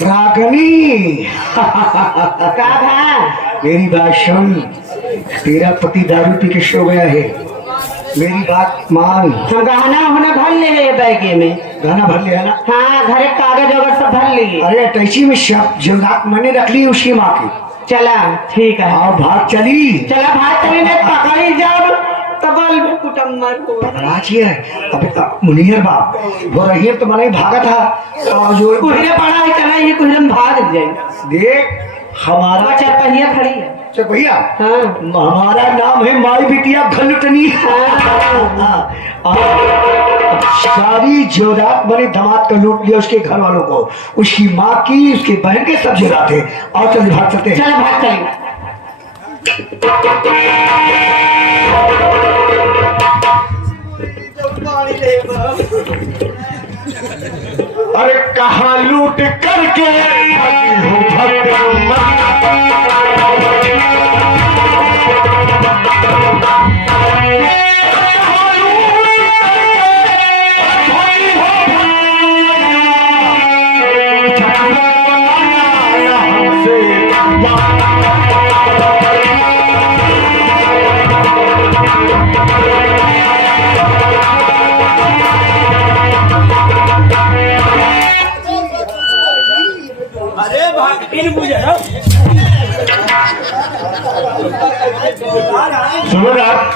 रागनी का था? मेरी बात सुन। तेरा पति दारू पी के सो गया है, मेरी बात मान। हम गहना होना भर ले बैगे में। गाना भर लिया ना? हाँ, घरे कागज वगैरह सब भर लिए। अरे टैची में सब जेवरात मैंने रख ली उसकी माँ की। चला ठीक है। और भाग चली। चला भाग चली ने पकड़ी जब तबल में कुटम्बर को पकड़ाची है। अब मुनियर बाप वो रही तो मैंने भागा था और जो कुहरे पड़ा है चला ये कुहरे में भाग जाए। देख हमारा चरपहिया खड़ी है। चल भैया हाँ हमारा नाम है माई बिटिया घलटनी। सारी जेवरात बने दामाद का लूट लिया उसके घर वालों को, उसकी माँ की, उसके बहन के सब जेवरात थे। और चल भाग चलते हैं। चला भाग चलेंगे। अरे कहाँ लूट करके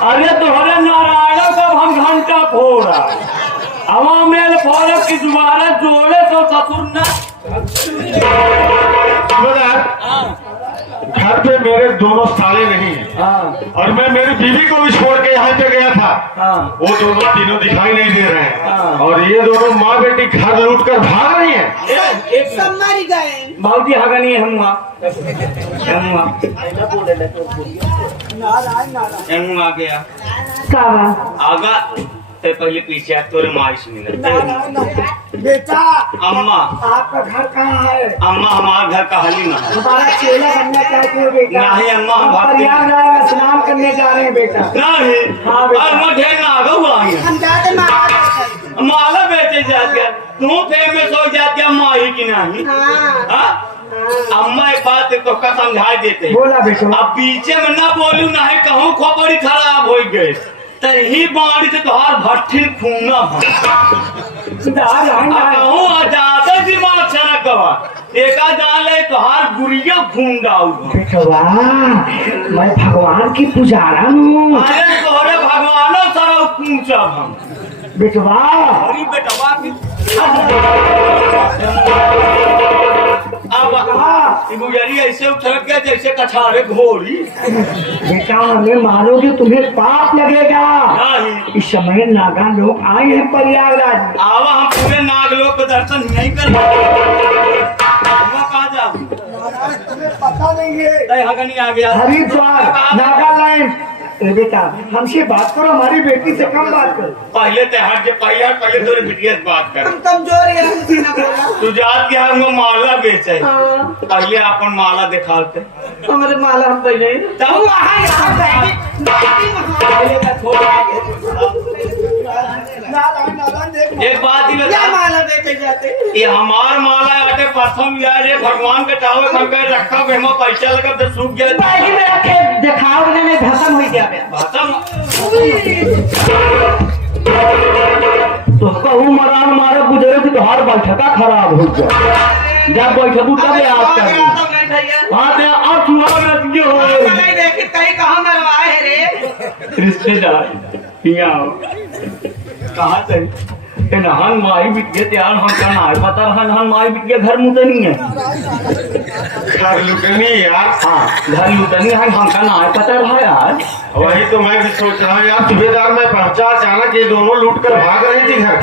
अरे तुम्हारे नारायण का हम घंटा फोड़ा हवा मेल फोड़ की दोबारा जोड़े तो ससुर न घर पे मेरे दोनों साले नहीं है और मैं मेरी बीवी को भी छोड़ के यहाँ पे गया था। वो दोनों तीनों दिखाई नहीं दे रहे हैं और ये दोनों माँ बेटी घर लूट कर भाग रही हैं। सब मर गए। भाजी हगनी हम आ गया कावा आगा ते पहले पीछे तोरे माइस मिला बेटा अम्मा आपका घर कहाँ है? अम्मा हमारा घर कहाली में है। हमारा चेला बनना चाहते हो बेटा? नहीं अम्मा हम भागते प्रयागराज में स्नान करने जा रहे हैं बेटा। नहीं हाँ बेटा। और मैं ढेर ना गो आई हम जाते मार। माला बेचे जात गया तू फेमस हो जात गया माही की नहीं हाँ हाँ अम्मा एक बात तो का समझा देते हैं। बोला बेटा। अब पीछे में ना बोलू नहीं कहूँ खोपड़ी खराब हो गए तही बाड़ी से तोहार भट्ठिन खूना कहूँ ज्यादा दिमाग छना कवा एका डाले तोहार गुड़िया घूम डाऊ बेटवा मैं भगवान की पुजारा हूँ। अरे तोहरे भगवानो सारा पूछब हम बेटवा अरे बेटवा की अब गुजरी ऐसे उछल गया जैसे कछारे घोड़ी। बेटा हमें मानोगे तुम्हें पाप लगेगा। नहीं इस समय नागा लोग आए हैं प्रयागराज। आवा हम पूरे नागलोक का दर्शन नहीं कर कहा जाओ तुम्हें पता नहीं है हगनी आ गया हरिद्वार नागालैंड। बेटा हमसे बात करो, हमारी बेटी से कम बात करो। पहले ते हट जे पहले तोरे बिटिया से बात कर। हम कमजोर है। तू जात गया हमको माला बेचे हाँ पहले अपन माला दिखाते हमारे माला हम पहले एक बात ही बता माला बेचे जाते। ये हमार माला आटे परसों यार ये भगवान के टावे खंकर रखा हम पैसा लगा तो सूख गया बागी में रखे दिखाओ ने खत्म हो गया। खत्म तो कहूँ मरान मारे बुजुर्ग तोहार बैठका खराब हो गया। जब बैठबू तब याद कर। हाँ ते अब सुहाग रिश्तेदार यहाँ कहाँ से हन माई बिट गए त्यार हम करना है पता हन माई बिट गए घर मुतनी है घर लुटनी यार। हाँ घर लुटनी है हम करना है पता रहा यार। वही तो मैं भी सोच रहा हूँ यार। सुबेदार में पहुंचा अचानक ये दोनों लूट कर भाग रही थी घर।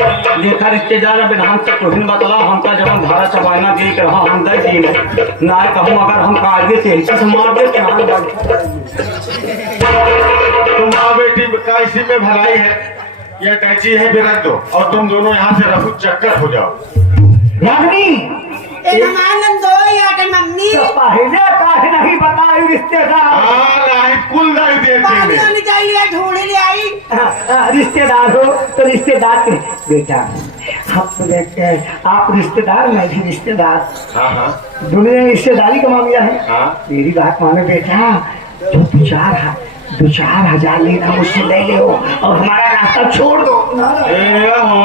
देखा रिश्तेदार अब हम तक कुछ बतला हमका जब हम धारा चबाना देख रहा हम दे दी ना कहूँ अगर हम कागज से ऐसे मार दे तुम माँ बेटी का इसी में भलाई है। यह टैची है भी रख दो और तुम दोनों यहाँ से रफू चक्कर हो जाओ। रागनी मम्मी पहले काहे नहीं बताई रिश्तेदार? नहीं कुल नहीं देती चाहिए ढूंढ ले आई। रिश्तेदार हो तो रिश्तेदार के बेटा आप तो देखते हैं आप रिश्तेदार, मैं भी रिश्तेदार, हाँ हाँ दोनों ने रिश्तेदारी का मामला है। हाँ मेरी बात मानो बेटा, जो 2-4 हजार लेना मुझसे ले लो और हमारा रास्ता छोड़ दो। ए हो,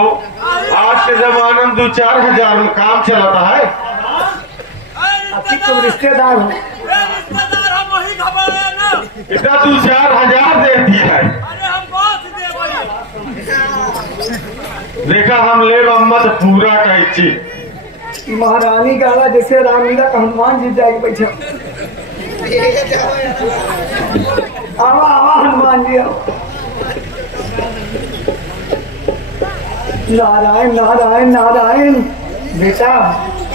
आज के जमाने में 2-4 हजार में काम चलाता है। अच्छी तुम रिश्तेदार हो, रिश्तेदार हम वही घबराए ना। इतना 2-4 हजार देती है। अरे हम बहुत दे बड़ी। देखा हम ले अम्मा तो पूरा कहची। महारानी का जैसे रामलीला का हनुमान जी जाएगी बैठे। आवा आवा हनुमान जी आओ। नारायण नारायण नारायण। बेटा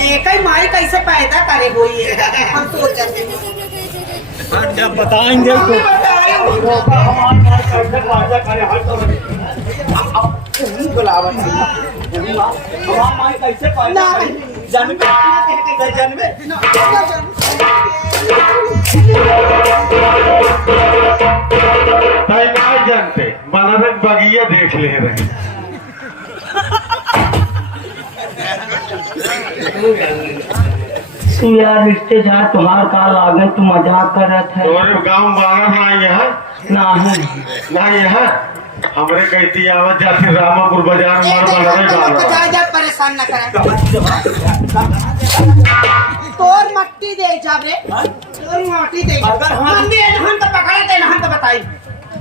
एक ही माई कैसे पैदा करे हुई है, हम सोचते हैं। बताएंगे हम भी बताएंगे। नहीं जानते, बनरक बगिया देख ले रहे। तू यार रिश्तेदार तुम्हार का लागे, तू मजाक करत है तोरे गाँव बानर ना यहाँ ना है। ना यहाँ हमरे कहती आवत जाती रामापुर बाजार में बनरक बानर। ज्यादा परेशान न करे। तोर मट्टी दे जाबे, तोर मट्टी दे। हम भी एनहन तो पकड़े थे, एनहन तो बताई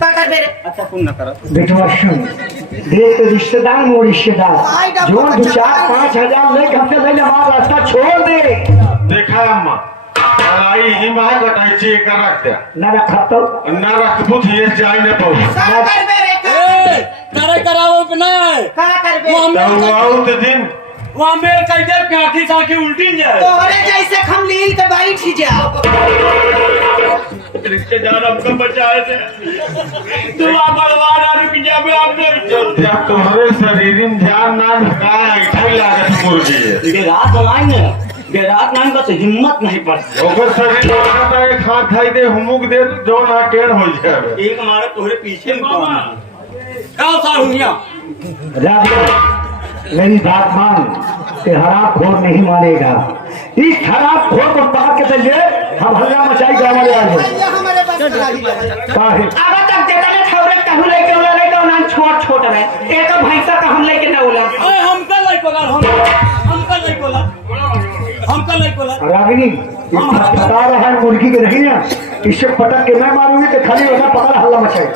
का कर बेरे। बेटवा सुन, देख तो रिश्तेदार वो रिश्तेदार जो 2-4-5 हजार ले हमसे ले हमारा रास्ता छोड़ दे। देखा अम्मा लड़ाई ही माँ कटाई कर रख दिया न रखा तो न रखबू ये जाए न पाऊ का कर बेरे, करे करावो पे ना है। का कर बेरे। तो आओ तो दिन वहाँ मेल कह दे प्याठी साकी उल्टी जाए। तोरे जैसे खमलील के बैठ जाओ। रिश्तेदार हमको बचाए थे, तू आप बलवान रुक जाबे आपने। जब तुम्हारे शरीर में जान ना ढकाया ऐठा लागत मुर्गी है। रात आई न रात नाम का तो हिम्मत नहीं पड़ती। ओकर शरीर लागत है खा खाई दे हुमुक दे जो ना टेढ़ हो जाए। एक हमारे तोहरे पीछे में कौन है? क्या सार हुआ? मेरी बात मान, ये हराम खोर नहीं मानेगा। इस हराम खोर को पकड़ के चलिए, हम हल्ला मचाई हमारे आज हमारे पास खिलाड़ी है। काहे अब तक देता ने खौरे कहू लेके उला नहीं तो ना छोट छोट रहे एक भैंसा का हम लेके ना उला। अरे हमका लाइक होगा, हमका लाइक होगा, हमका लाइक होगा। रागिनी बता रहा है मुर्गी के नहीं है, इससे पटक के मैं मारूंगी तो खाली होगा पकड़ हल्ला मचाई।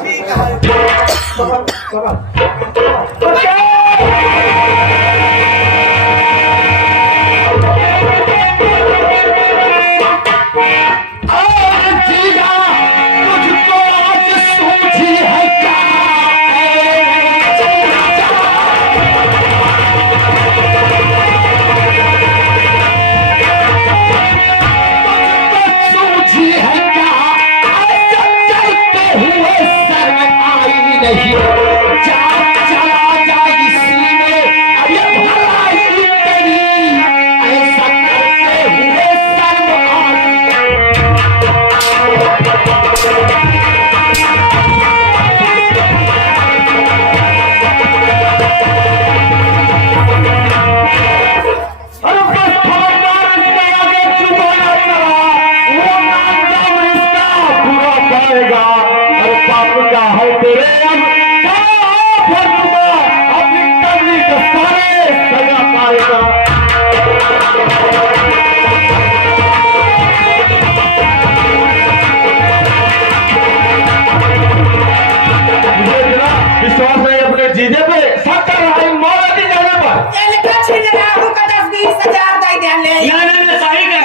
विश्वास नहीं अपने जीजे पे सब कर रहा है मौला की जाने पर। इनका छीन रहा हूँ का 10-20 हजार दे दे ले। नहीं सही है।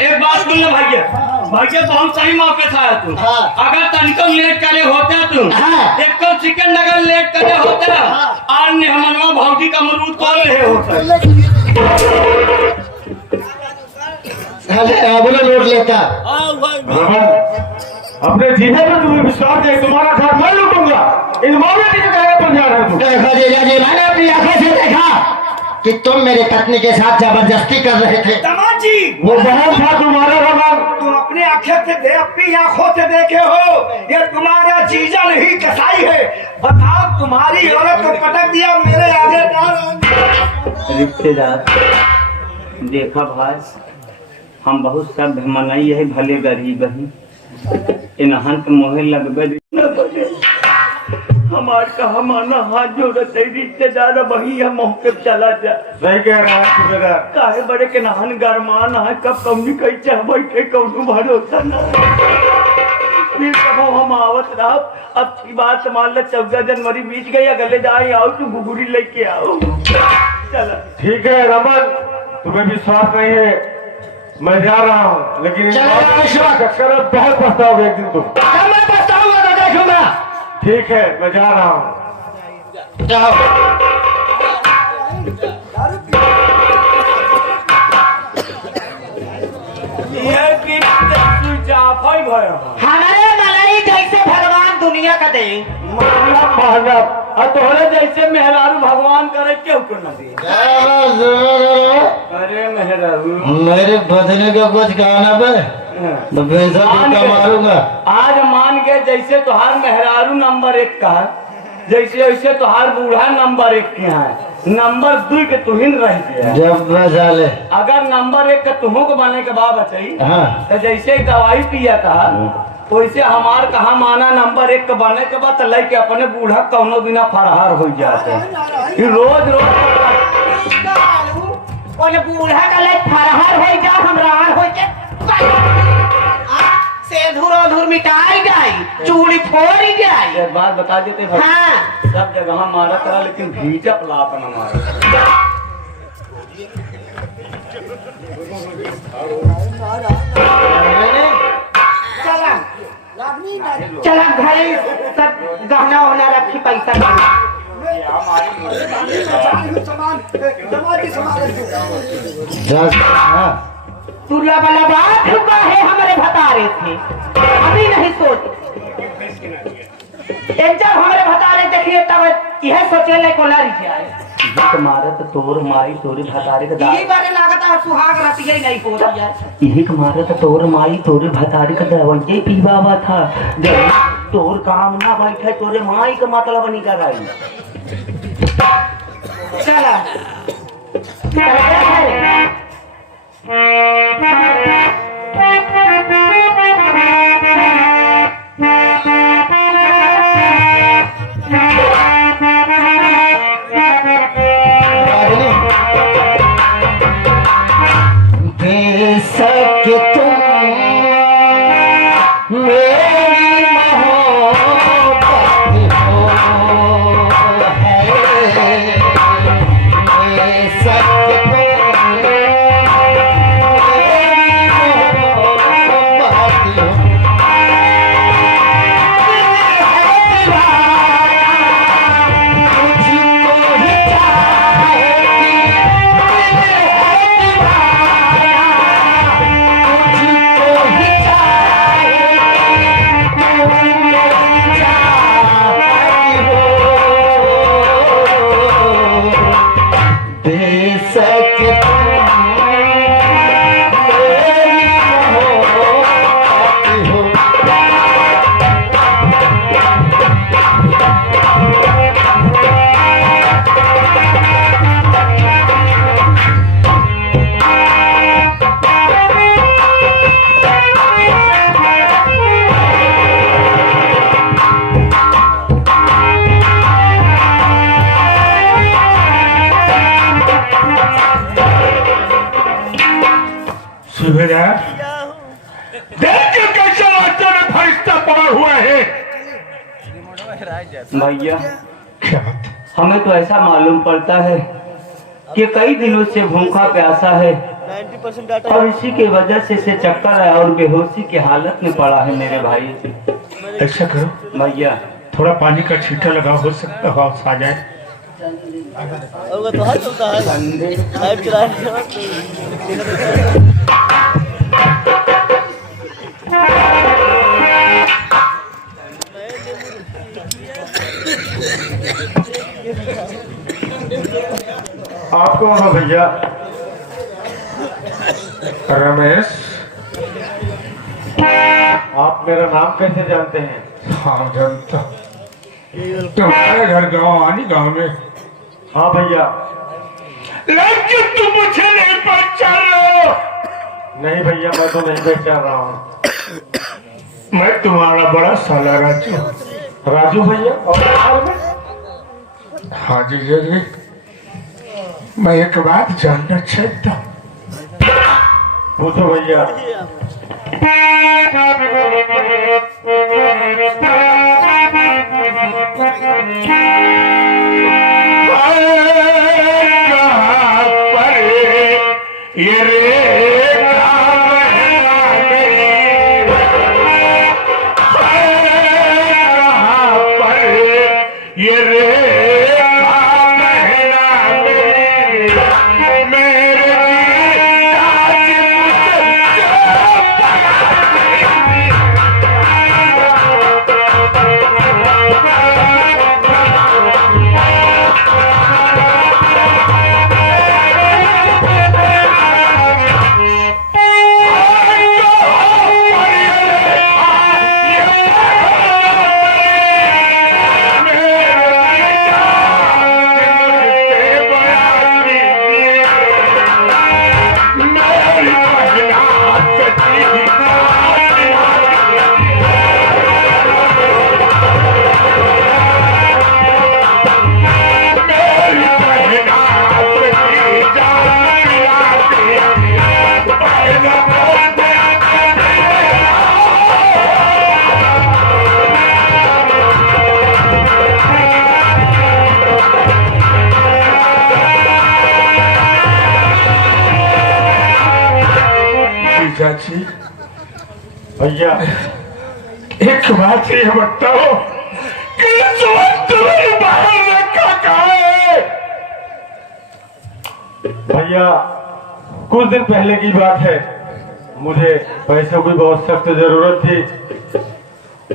एक बात सुन ले भैया बहुत सही मौके से आया तू। अगर तनिको लेट करे होते तू, एक को चिकन नगर लेट करे होते और निहमनवा भौजी का अमरूद कौन ले होता। बोला लोट लेता अपने जीजे पे तुम्हें विश्वास है, तुम्हारा घर मैं लूटूंगा। इन मौले की जगह पर जा रहा हूँ। मैंने अपनी आंखों से देखा कि तुम मेरी पत्नी के साथ जबरदस्ती कर रहे थे। दामाद जी वो बहन था तुम्हारा भगवान। तुम अपनी आंखें से अपनी आंखों से देखे हो, ये तुम्हारा जीजा नहीं कसाई है। बताओ तुम्हारी औरत को पटक दिया मेरे आगे। रिश्तेदार देखा भाई, हम बहुत सब मनाई है भले गरीब ही इन्हन के मोहे लगबे न बने। हमार कहा माना हाथ जोड़त है रिश्तेदार वही हम मोह के चला जा। सही कह रहा है सूबेदार। काहे बड़े के नहन गरमान है कब कौनी कही चाह बैठे कौनो भरोसा ना। फिर कबो हम आवत रहा। अब की बात मान लो 14 जनवरी बीत गई, अगले जाए आओ तू गुगुरी लेके आओ। चला ठीक है रमन, तुम्हें विश्वास नहीं है, मैं जा रहा हूँ, लेकिन चक्कर में बहुत पछताओगे एक दिन तुम। मैं पछताऊंगा तो देखूंगा। ठीक है, मैं जा रहा हूँ। जाओ। ये कि सुजाफाई भया हमारे मलाई जैसे भगवान दुनिया का दे। और तोहरे जैसे मेहरारू भगवान करे क्यों को न दे। अरे मेहरारू मेरे बदले का कुछ कहना पे तो पैसा का मारूंगा। आज मान के जैसे तुहार मेहरारू नंबर 1 का है, जैसे वैसे तुहार बूढ़ा नंबर 1 के है, नंबर 2 के तुहिन रह गया। जब बचा ले। अगर नंबर 1 का तुहों को बने के बाद बचाई हाँ। तो जैसे दवाई पिया था वैसे हमार कहा माना नंबर 1 के बने के बाद लेके अपने बूढ़ा कौनो बिना फरार हो जाते। रोज बोले बूढ़ा का ले फरहर हो जा हमरार हो के से धुर मिटाई जाई, चूड़ी फोड़ी जाई। एक बात बता देते भाई, हाँ। सब जगह मारा करा लेकिन भीजा पलाप न मारा। चला घरे सब गहना वहना रखी पैसा हाँ। तुला वाला बात रुका है हमारे भतारे थे अभी नहीं सोच। एक जब हमारे भतारे देखिए तब यह सोचे ले को लड़ जाए। तुम्हारा तो तोर माई तोरे भतारे का यही बारे लागत है सुहाग रात ही नहीं हो जाए। यही कमारा तो तोर माई तोरे भतारे का दवा ये पीवावा था। जब तोर काम ना बैठे तोरे माई का मतलब नहीं कर रही। चला देखिए कैसे राज्य में फरिश्ता पड़ा हुआ है। भैया हमें तो ऐसा मालूम पड़ता है कि कई दिनों से भूखा प्यासा है और इसी की वजह से इसे चक्कर आया और बेहोशी की हालत में पड़ा है मेरे भाई। ऐसा करो भैया थोड़ा पानी का छींटा लगा, हो सकता है आ जाए। तो हाथ चलता है लाइव चला आप कौन हो भैया? रमेश। आप मेरा नाम कैसे जानते हैं? हाँ जानता। तुम्हारे घर गांव आनी गांव में? हाँ भैया। लेकिन तुम मुझे नहीं पहचान रहे हो। नहीं भैया, मैं तो नहीं पहचान रहा हूँ। मैं तुम्हारा बड़ा साला राजू। राजू भैया? और हाल में? हाँ जी जी, मैं एक बात जानना चाहता हूँ। पूछो भैया। कहाँ पर ये रेखा बहना गई? कहाँ पर ये रेखा बहना गई? मेरे आज चाची भैया एक बात ये बताओ कि इस वक्त मेरी बाहर रखा कहाँ है? भैया, कुछ दिन पहले की बात है। मुझे पैसों की बहुत सख्त जरूरत थी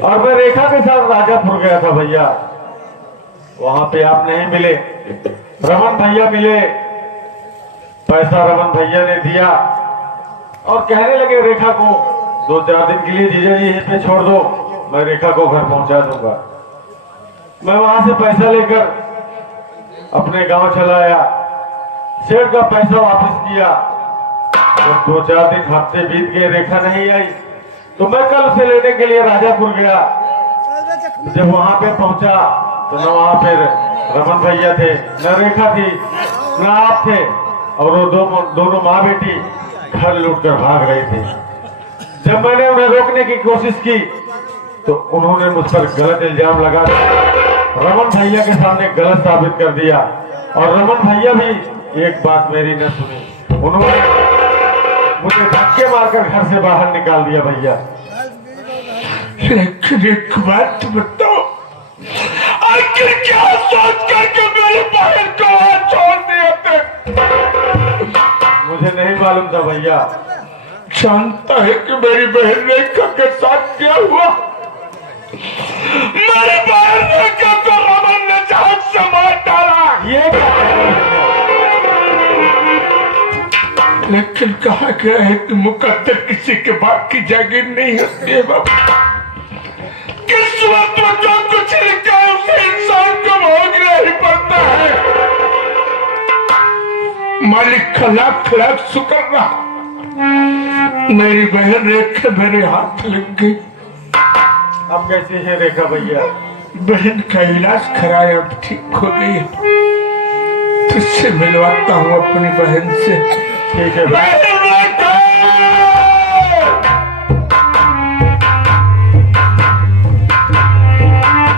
और मैं रेखा के साथ राजापुर गया था भैया। वहां पे आप नहीं मिले, रमन भैया मिले। पैसा रमन भैया ने दिया और कहने लगे रेखा को 2-4 दिन के लिए जीजा जी यहीं पे छोड़ दो, मैं रेखा को घर पहुंचा दूंगा। मैं वहां से पैसा लेकर अपने गांव चला आया, सेठ का पैसा वापस किया। जब 2-4 दिन हफ्ते बीत गए, रेखा नहीं आई, तो मैं कल उसे लेने के लिए राजापुर गया। जब वहां पे पहुंचा तो न वहां पे रमन भैया थे, न रेखा थी, न आप थे, और वो दोनों माँ बेटी घर लूटकर भाग रहे थे। जब मैंने उन्हें रोकने की कोशिश की तो उन्होंने मुझ पर गलत इल्जाम लगा रमन भैया के सामने गलत साबित कर दिया। और रमन भैया भी एक बात मेरी न सुनी, उन्होंने मुझे धक्के मारकर घर से बाहर निकाल दिया भैया। लेकिन एक बात बताओ, आखिर क्या सोच करके मेरी बहन को वहां छोड़ दिया थे? मुझे नहीं मालूम था भैया। जानता है कि मेरी बहन रेखा के साथ क्या हुआ? मेरी बहन रेखा को रमन ने जहाज से मार डाला। ये क्या कह रहे हैं? लेकिन कहा गया है कि मुकद्दर किसी के बाप की जागीर नहीं होती है बाबा। किस वक्त में जो कुछ लिखा है उसे इंसान को भोगना ही पड़ता है। मालिक का लाख लाख शुक्र रहा, मेरी बहन रेखा मेरे हाथ लग गई। अब कैसे है रेखा भैया? बहन का इलाज कराया, अब ठीक हो गई। तुझसे मिलवाता हूँ अपनी बहन से। ठीक है भैया।